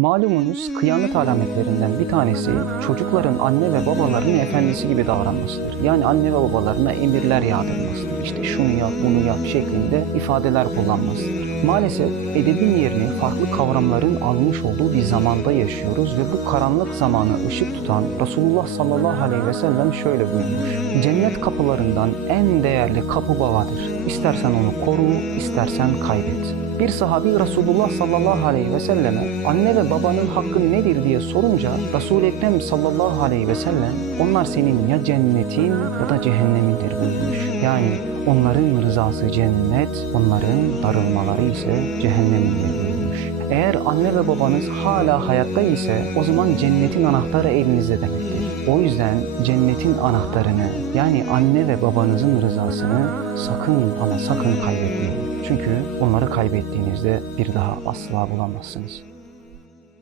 Malumunuz kıyamet alametlerinden bir tanesi çocukların anne ve babalarının efendisi gibi davranmasıdır. Yani anne ve babalarına emirler yağdırmasıdır. İşte şunu yap, bunu yap şeklinde ifadeler kullanmasıdır. Maalesef edebin yerini farklı kavramların almış olduğu bir zamanda yaşıyoruz ve bu karanlık zamanı ışık tutan Resulullah sallallahu aleyhi ve sellem şöyle buyurmuş. Cennet kapılarından en değerli kapı babadır. İstersen onu koru, istersen kaybet. Bir sahabi Resulullah sallallahu aleyhi ve selleme anne ve babanın hakkı nedir diye sorunca Resul-i Ekrem sallallahu aleyhi ve sellem onlar senin ya cennetin ya da cehennemindir buyurmuş. Yani onların rızası cennet, onların darılmaları ise cehennemindir buyurmuş. Eğer anne ve babanız hala hayatta ise o zaman cennetin anahtarı elinizde demektir. O yüzden cennetin anahtarını yani anne ve babanızın rızasını sakın ama sakın kaybetmeyin. Çünkü onları kaybettiğinizde bir daha asla bulamazsınız.